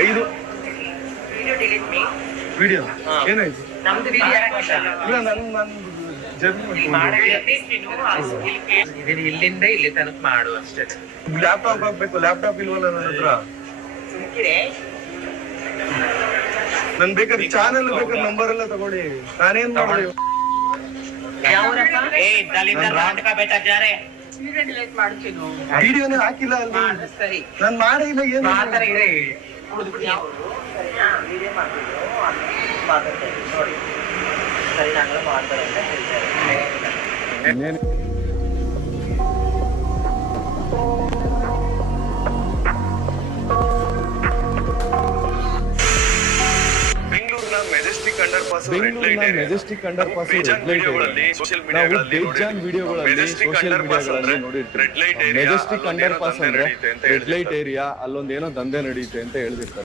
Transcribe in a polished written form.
5 video ಏನಾಯ್ತು? ಇಲ್ಲ ನಾನು ಜರ್ನಿ ಇಲ್ಲಿಂದ ಇಲ್ಲಿ ತನಕ ಮಾಡು ಅಷ್ಟೇ. ಲ್ಯಾಪ್ಟಾಪ್ ಹಾಕ್ಬೇಕು. ಲ್ಯಾಪ್ಟಾಪ್ ಇಲ್ವಲ್ಲ ನನ್ನ ಹತ್ರ. ನನ್ ಬೇಕಾದ್ರೆ ಚಾನೆಲ್ ಬೇಕಾದ್ರೆ ನಂಬರ್ ಎಲ್ಲ ತಗೊಳ್ಳಿ. ನಾನೇನ್ ಮಾಡಿ ವಿಡಿಯೋನೇ ಹಾಕಿಲ್ಲ ಅಲ್ಲಿ. ನಾನ್ ಮಾಡೇ ಇಲ್ಲ. ಏನು Majestic under pass red light area ಅಲ್ಲೊಂದೇನೋ ದಂಧೆ ನಡೆಯುತ್ತೆ ಅಂತ ಹೇಳ್ತಿರ್ತಾರೆ.